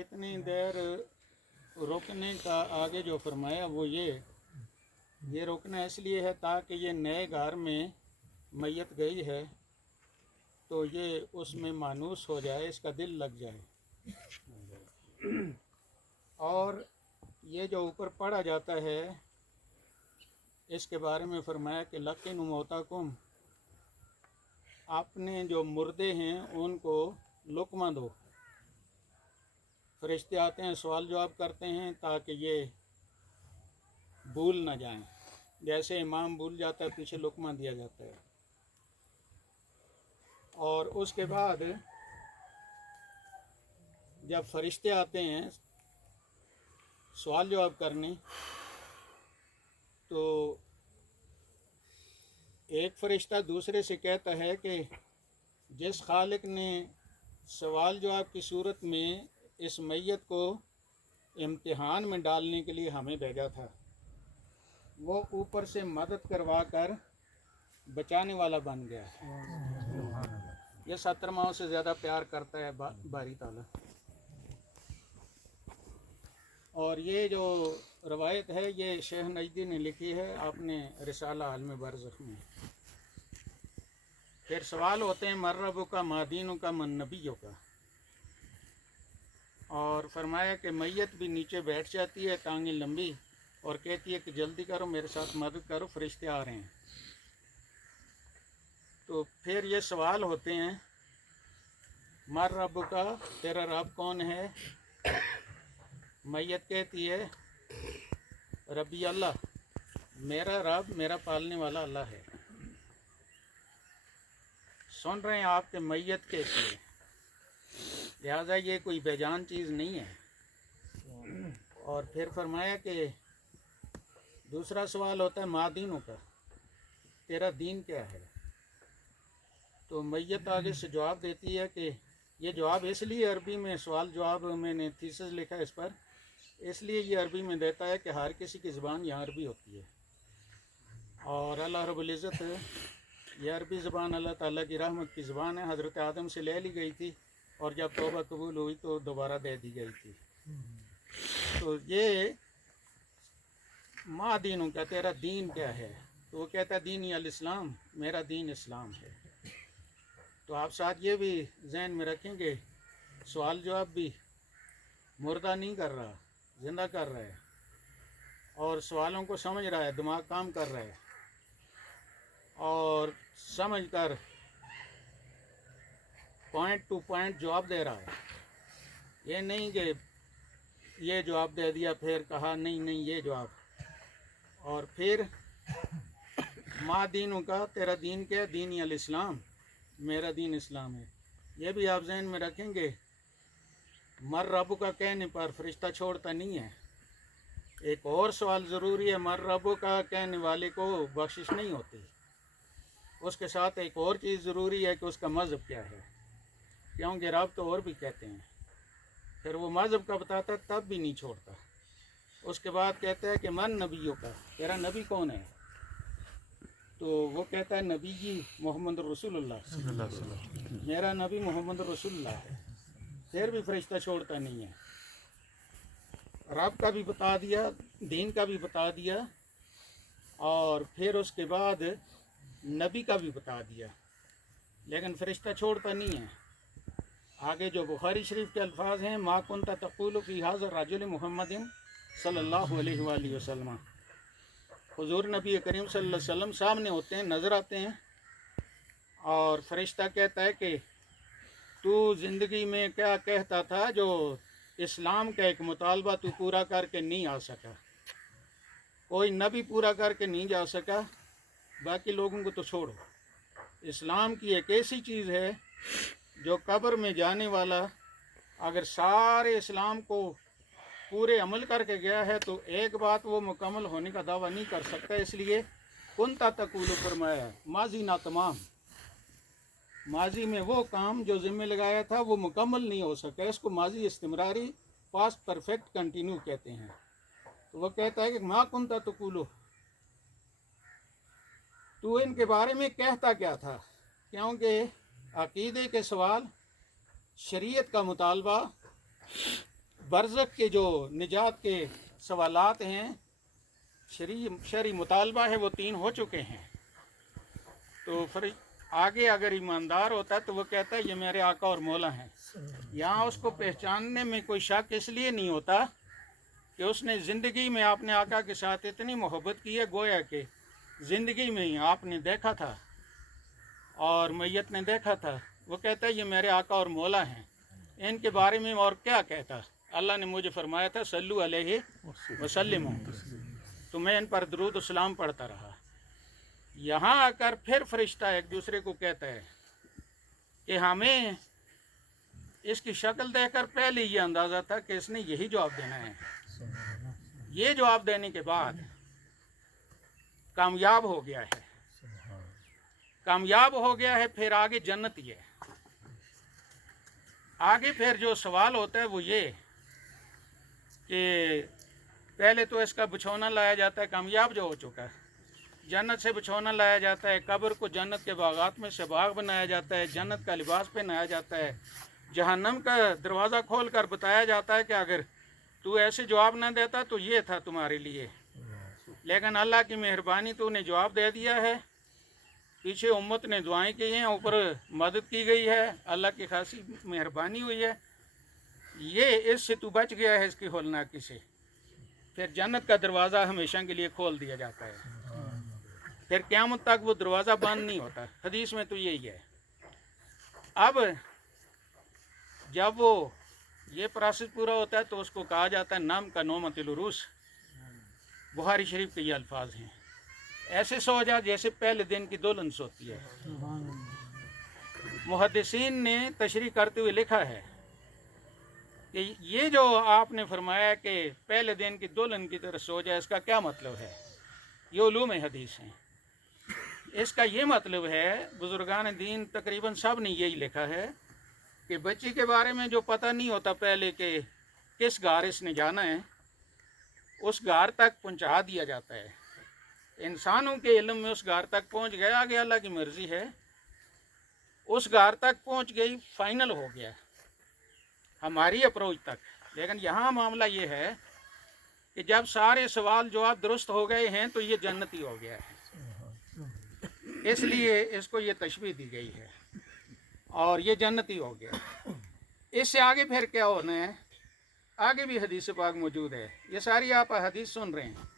اتنی دیر رکنے کا آگے جو فرمایا وہ یہ رکنا اس لیے ہے تاکہ یہ نئے گھر میں میت گئی ہے تو یہ اس میں مانوس ہو جائے، اس کا دل لگ جائے۔ اور یہ جو اوپر پڑھا جاتا ہے اس کے بارے میں فرمایا کہ لقنوا موتاکم، اپنے جو مردے ہیں ان کو لقمہ دو۔ فرشتے آتے ہیں، سوال جواب کرتے ہیں تاکہ یہ بھول نہ جائیں، جیسے امام بھول جاتا ہے پیچھے لقمہ دیا جاتا ہے۔ اور اس کے بعد جب فرشتے آتے ہیں سوال جواب کرنے تو ایک فرشتہ دوسرے سے کہتا ہے کہ جس خالق نے سوال جواب کی صورت میں اس میت کو امتحان میں ڈالنے کے لیے ہمیں بھیجا تھا، وہ اوپر سے مدد کروا کر بچانے والا بن گیا ہے۔ یہ 70 ماؤں سے زیادہ پیار کرتا ہے باری تعالیٰ۔ اور یہ جو روایت ہے یہ شیخ نجدی نے لکھی ہے اپنے رسالہ عالم برزخ میں۔ پھر سوال ہوتے ہیں من ربک کا، ما دینک کا، من نبیک کا۔ اور فرمایا کہ میت بھی نیچے بیٹھ جاتی ہے ٹانگیں لمبی اور کہتی ہے کہ جلدی کرو میرے ساتھ مدد کرو، فرشتے آ رہے ہیں۔ تو پھر یہ سوال ہوتے ہیں من ربک کا، تیرا رب کون ہے؟ میت کہتی ہے ربی اللہ، میرا رب میرا پالنے والا اللہ ہے۔ سن رہے ہیں آپ کہ میت کہتی ہے، لہٰذا یہ کوئی بے جان چیز نہیں ہے۔ اور پھر فرمایا کہ دوسرا سوال ہوتا ہے ما دینک کا، تیرا دین کیا ہے؟ تو میت آگے سے جواب دیتی ہے کہ یہ جواب اس لیے عربی میں سوال جواب میں نے تھیسس لکھا اس پر، اس لیے یہ عربی میں دیتا ہے کہ ہر کسی کی زبان یہاں عربی ہوتی ہے، اور اللہ رب العزت یہ عربی زبان اللہ تعالیٰ کی رحمت کی زبان ہے، حضرت آدم سے لے لی گئی تھی اور جب توبہ قبول ہوئی تو دوبارہ دے دی گئی تھی۔ تو یہ ما دینوں کا، تیرا دین کیا ہے؟ تو وہ کہتا ہے دینی الاسلام، میرا دین اسلام ہے۔ تو آپ ساتھ یہ بھی ذہن میں رکھیں گے سوال جواب بھی مردہ نہیں کر رہا، زندہ کر رہا ہے، اور سوالوں کو سمجھ رہا ہے، دماغ کام کر رہا ہے اور سمجھ کر پوائنٹ ٹو پوائنٹ جواب دے رہا ہے۔ یہ نہیں کہ یہ جواب دے دیا پھر کہا نہیں یہ جواب۔ اور پھر ما دینوں کا، تیرا دین کیا؟ دینی الاسلام، میرا دین اسلام ہے۔ یہ بھی آپ ذہن میں رکھیں گے من رب کا کہنے پر فرشتہ چھوڑتا نہیں ہے۔ ایک اور سوال ضروری ہے، من رب کا کہنے والے کو بخشش نہیں ہوتی۔ اس کے ساتھ ایک اور چیز ضروری ہے کہ اس کا مذہب کیا ہے، کیونکہ رب تو اور بھی کہتے ہیں۔ پھر وہ مذہب کا بتاتا تب بھی نہیں چھوڑتا۔ اس کے بعد کہتا ہے کہ من نبیوں کا، تیرا نبی کون ہے؟ تو وہ کہتا ہے نبی جی محمد رسول اللہ، میرا نبی محمد رسول اللہ ہے۔ پھر بھی فرشتہ چھوڑتا نہیں ہے۔ رب کا بھی بتا دیا، دین کا بھی بتا دیا، اور پھر اس کے بعد نبی کا بھی بتا دیا، لیکن فرشتہ چھوڑتا نہیں ہے۔ آگے جو بخاری شریف کے الفاظ ہیں ما کنت تقول فی ھذا الرجل محمد صلی اللہ علیہ وآلہ وسلم، حضور نبی کریم صلی اللہ علیہ وسلم سامنے ہوتے ہیں، نظر آتے ہیں، اور فرشتہ کہتا ہے کہ تو زندگی میں کیا کہتا تھا جو اسلام کا ایک مطالبہ تو پورا کر کے نہیں آ سکا، کوئی نبی پورا کر کے نہیں جا سکا، باقی لوگوں کو تو چھوڑو۔ اسلام کی ایک ایسی چیز ہے جو قبر میں جانے والا اگر سارے اسلام کو پورے عمل کر کے گیا ہے تو ایک بات وہ مکمل ہونے کا دعویٰ نہیں کر سکتا۔ اس لیے کنتا تقول فرمایا ہے، ماضی ناتمام، ماضی میں وہ کام جو ذمہ لگایا تھا وہ مکمل نہیں ہو سکا، اس کو ماضی استمراری پاسٹ پرفیکٹ کنٹینیو کہتے ہیں۔ تو وہ کہتا ہے کہ ما کنتا تقول، تو ان کے بارے میں کہتا کیا تھا، کیونکہ عقیدے کے سوال، شریعت کا مطالبہ बरज़ख के जो निजात के सवालात हैं, शरई मुतालबा है, वो 3 हो चुके हैं। तो फिर आगे अगर ईमानदार होता तो वो कहता है ये मेरे आका और मौला हैं। यहाँ उसको पहचानने में कोई शक इसलिए नहीं होता कि उसने ज़िंदगी में अपने आका के साथ इतनी मोहब्बत की है, गोया कि ज़िंदगी में ही आपने देखा था और मैयत ने देखा था। वो कहता है ये मेरे आका और मौला हैं, इनके बारे में और क्या कहता। अल्लाह ने मुझे फरमाया था सल्लु अलैहि वसल्लिमू, तो मैं इन पर दरूद व सलाम पढ़ता रहा। यहाँ आकर फिर फरिश्ता एक दूसरे को कहता है कि हमें इसकी शक्ल देखकर पहले ये अंदाज़ा था कि इसने यही जवाब देना है। ये जवाब देने के बाद कामयाब हो गया है, कामयाब हो गया है। फिर आगे जन्नत ही है। आगे फिर जो सवाल होता है वो ये कि पहले तो इसका बिछौना लाया जाता है, कामयाब जो हो चुका है, जन्नत से बिछौना लाया जाता है, कब्र को जन्नत के बागात में से बाग बनाया जाता है, जन्नत का लिबास पहनाया जाता है, जहन्नम का दरवाज़ा खोल कर बताया जाता है कि अगर तू ऐसे जवाब ना देता तो ये था तुम्हारे लिए, लेकिन अल्लाह की मेहरबानी तूने जवाब दे दिया है। पीछे उम्मत ने दुआएं की हैं, ऊपर मदद की गई है, अल्लाह की खासी मेहरबानी हुई है। ये इससे तू बच गया है, इसकी होलनाकी से। फिर जन्नत का दरवाज़ा हमेशा के लिए खोल दिया जाता है, फिर क़यामत तक वो दरवाज़ा बंद नहीं होता। हदीस में तो यही है। अब जब वो ये प्रोसेस पूरा होता है तो उसको कहा जाता है नाम का नौमतुल उरूस। बुखारी शरीफ के ये अल्फाज हैं, ऐसे सो जा जैसे पहले दिन की दुल्हन सोती है। मुहद्दिसीन ने तशरीह करते हुए लिखा है कि ये जो आपने फरमाया कि पहले दिन की दुल्हन की तरह सो जाए, इसका क्या मतलब है? ये उलूम हदीस हैं। इसका ये मतलब है, बुजुर्गान दीन तकरीबन सब ने यही लिखा है कि बच्ची के बारे में जो पता नहीं होता पहले कि किस गार इसने जाना है, उस गार तक पहुंचा दिया जाता है। इंसानों के इल्म में उस गार तक पहुंच गया, आगे अल्लाह की मर्ज़ी है। उस गार तक पहुंच गई, फाइनल हो गया हमारी अप्रोच तक। लेकिन यहाँ मामला ये है कि जब सारे सवाल जवाब दुरुस्त हो गए हैं तो ये जन्नती हो गया है, इसलिए इसको ये तशबीह दी गई है और ये जन्नती हो गया। इससे आगे फिर क्या होना है, आगे भी हदीस पाक मौजूद है। ये सारी आप हदीस सुन रहे हैं।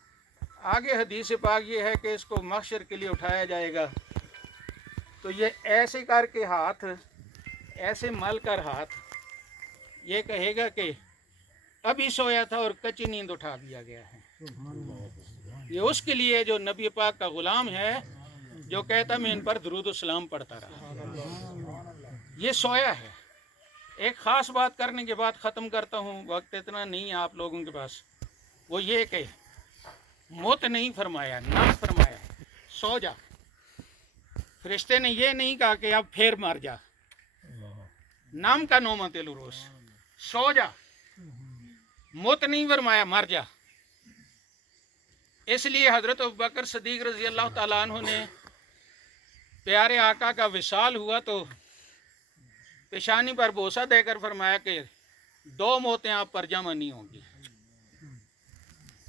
आगे हदीस पाक ये है कि इसको महशर के लिए उठाया जाएगा, तो ये ऐसे करके हाथ, ऐसे मल कर हाथ, ये कहेगा कि अभी सोया था और कच्ची नींद उठा दिया गया है। ये उसके लिए जो नबी पाक का ग़ुलाम है, जो कहता मैं इन पर दुरूद व सलाम पढ़ता रहा, ये सोया है। एक ख़ास बात करने के बाद ख़त्म करता हूँ, वक्त इतना नहीं है आप लोगों के पास। वो ये कि मौत नहीं फरमाया, नाम फरमाया, सो जा। फरिश्ते ने ये नहीं कहा कि अब फिर मर जा। नाम का नौमतुल उरूस, सो जा। मौत नहीं फरमाया, मर जा। इसलिए हज़रत अबू बकर सिद्दीक़ रज़ी अल्लाह ताला अन्हु ने, प्यारे आका का विसाल हुआ तो पेशानी पर बोसा देकर फरमाया कि 2 मौतें आप पर जमा नहीं होंगी।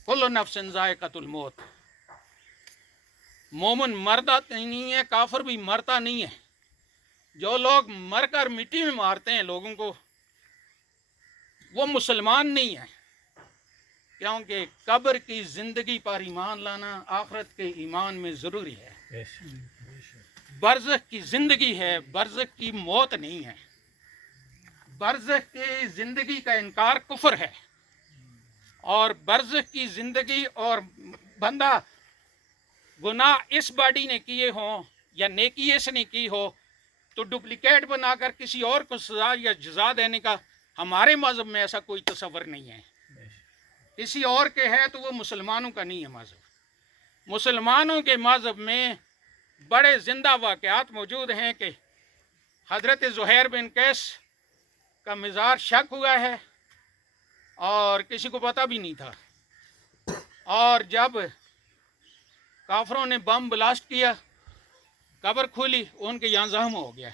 कुल्लु नफ्सिन ज़ाइक़तुल मौत। मोमिन मरता नहीं है, काफिर भी मरता नहीं है। जो लोग मरकर मिट्टी में मारते हैं लोगों को, वो मुसलमान नहीं है, क्योंकि कब्र की ज़िंदगी पर ईमान लाना आखिरत के ईमान में ज़रूरी है। बरज़ख की ज़िंदगी है, बरज़ख की मौत नहीं है। बरज़ख की ज़िंदगी का इनकार कुफ्र है, और बरज़ख की ज़िंदगी और बंदा गुनाह इस बॉडी ने किए हों या नेकी इसने की हो, तो डुप्लिकेट बनाकर किसी और को सज़ा या जज़ा देने का हमारे मज़हब में ऐसा कोई तसव्वुर नहीं है। किसी और के है तो वो मुसलमानों का नहीं है मज़हब। मुसलमानों के मज़हब में बड़े ज़िंदा वाक़यात मौजूद हैं कि हज़रत ज़ुहैर बिन कैस का मिज़ार शक हुआ है और किसी को पता भी नहीं था, और जब काफरों ने बम ब्लास्ट किया, कब्र खुली, उनके यहाँ ज़ख्म हो गया।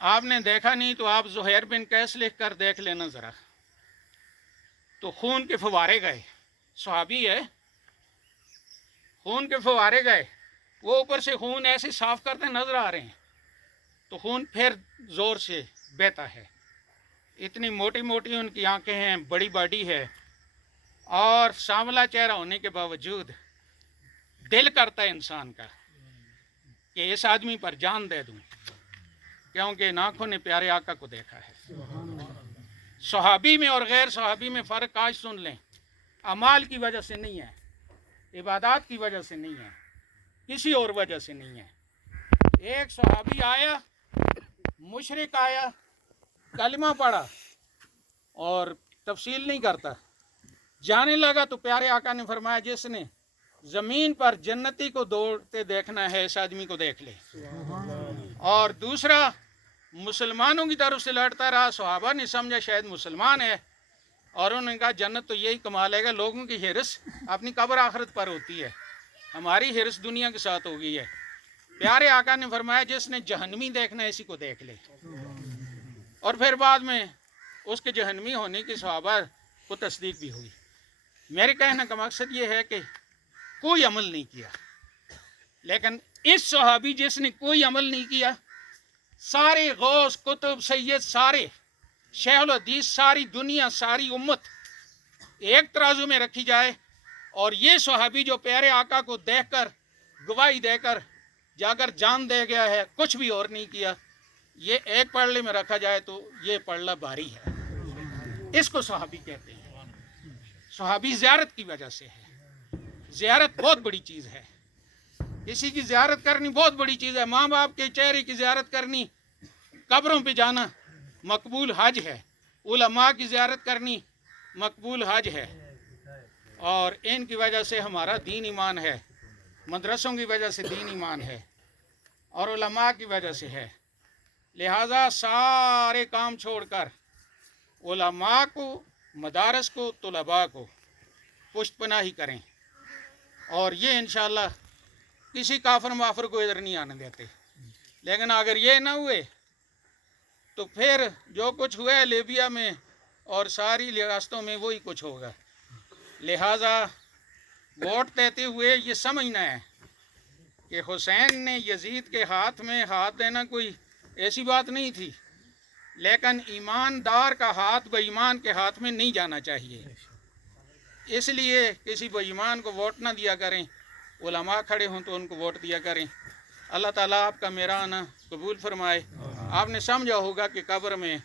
आपने देखा नहीं तो आप ज़ुहैर बिन कैस लिख कर देख लेना ज़रा, तो खून के फवारे गए, सहाबी है, खून के फवारे गए, वो ऊपर से खून ऐसे साफ करते नज़र आ रहे हैं, तो खून फिर ज़ोर से बहता है। इतनी मोटी मोटी उनकी आंखें हैं, बड़ी बॉडी है, और सांवला चेहरा होने के बावजूद दिल करता है इंसान का कि इस आदमी पर जान दे दूं, क्योंकि इन आँखों ने प्यारे आका को देखा है। सहाबी में और गैर सहाबी में फ़र्क आज सुन लें, अमाल की वजह से नहीं है, इबादत की वजह से नहीं है, किसी और वजह से नहीं है। एक सहाबी आया, मुशरिक आया, कलमा पढ़ा और तफसील नहीं करता, जाने लगा तो प्यारे आका ने फरमाया जिसने ज़मीन पर जन्नती को दौड़ते देखना है इस आदमी को देख ले। और दूसरा मुसलमानों की तरफ से लड़ता रहा, सहाबा ने समझा शायद मुसलमान है, और उन्होंने कहा जन्नत तो यही कमा लेगा, लोगों की हिरस अपनी कब्र आखिरत पर होती है, हमारी हिरस दुनिया के साथ हो गई है। प्यारे आका ने फरमाया जिसने जहन्नमी देखना है इसी को देख ले। और फिर बाद में उसके जहन्नमी होने की सहाबा को तस्दीक भी हुई। मेरे कहने का मकसद ये है कि कोई अमल नहीं किया, लेकिन इस सहाबी जिसने कोई अमल नहीं किया, सारे गौस कुतुब सैयद सारे शेखुल हदीस सारी दुनिया सारी उम्मत एक तराजू में रखी जाए, और ये सहाबी जो प्यारे आका को देखकर गवाही देकर जाकर जान दे गया है, कुछ भी और नहीं किया, ये एक पड़ले में रखा जाए तो ये पड़ला भारी है। इसको सहाबी कहते हैं। सहाबी ज़ियारत की वजह से है। ज़ियारत बहुत बड़ी चीज़ है, किसी की ज़ियारत करनी बहुत बड़ी चीज़ है। माँ बाप के चेहरे की ज़ियारत करनी, कब्रों पे जाना मकबूल हज है, उलमा की ज़ियारत करनी मकबूल हज है, और इनकी वजह से हमारा दीन ईमान है, मदरसों की वजह से दीन ईमान है, और उलमा की वजह से है। लिहाजा सारे काम छोड़कर उलमा को, मदारस को, तुलबा को पुष्टपनाही करें, और ये इंशाअल्लाह किसी काफर माफर को इधर नहीं आने देते। लेकिन अगर ये ना हुए तो फिर जो कुछ हुआ है लीबिया में और सारी रियासतों में वही कुछ होगा। लिहाजा वोट देते हुए ये समझना है कि हुसैन ने यजीद के हाथ में हाथ देना कोई ऐसी बात नहीं थी, लेकिन ईमानदार का हाथ बेईमान के हाथ में नहीं जाना चाहिए। इसलिए किसी बेईमान को वोट ना दिया करें, उलमा खड़े हों तो उनको वोट दिया करें। अल्लाह ताला आपका मेरा आना कबूल फरमाए। आपने समझा होगा कि कब्र में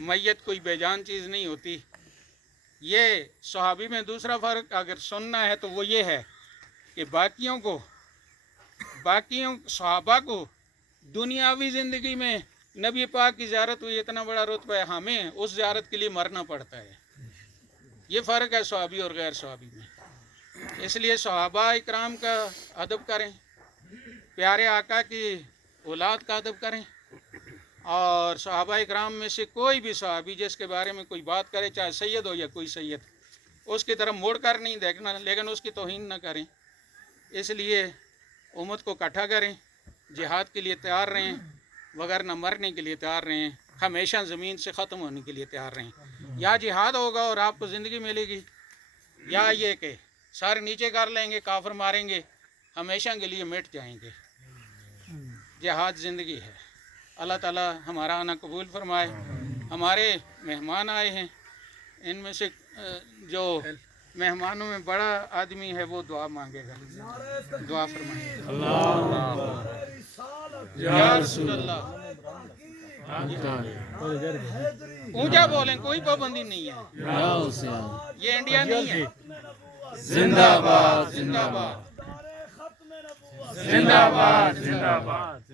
मैयत कोई बेजान चीज़ नहीं होती। ये सहाबी में दूसरा फ़र्क अगर सुनना है तो वो ये है कि बाकियों सहाबा को दुनियावी ज़िंदगी में नबी पाक की ज़ियारत हुई, इतना बड़ा रुतबा है, हमें उस ज़ियारत के लिए मरना पड़ता है। ये फ़र्क है सहाबी और गैर सहाबी में। इसलिए सहाबा इकराम का अदब करें, प्यारे आका की औलाद का अदब करें, और सहाबा इकराम में से कोई भी सहाबी जिसके बारे में कोई बात करे, चाहे सैयद हो या कोई सैयद, उसकी तरफ मुड़ कर नहीं देखना, लेकिन उसकी तौहीन न करें। इसलिए उम्मत को इकट्ठा करें, जिहाद के लिए तैयार रहें, वगरना मरने के लिए तैयार रहें, हमेशा ज़मीन से ख़त्म होने के लिए तैयार रहें। या जिहाद होगा और आपको ज़िंदगी मिलेगी, या ये कि सर नीचे कर लेंगे, काफिर मारेंगे, हमेशा के लिए मिट जाएंगे। जिहाद ज़िंदगी है। अल्लाह ताला हमारा आना कबूल फरमाए। हमारे मेहमान आए हैं, इनमें से जो मेहमानों में बड़ा आदमी है वो दुआ मांगेगा। दुआ फरमाए। या रसूल अल्लाह। ऊंचा बोलें, कोई पाबंदी नहीं है, ये इंडिया नहीं है। जिंदाबाद जिंदाबाद जिंदाबाद जिंदाबाद।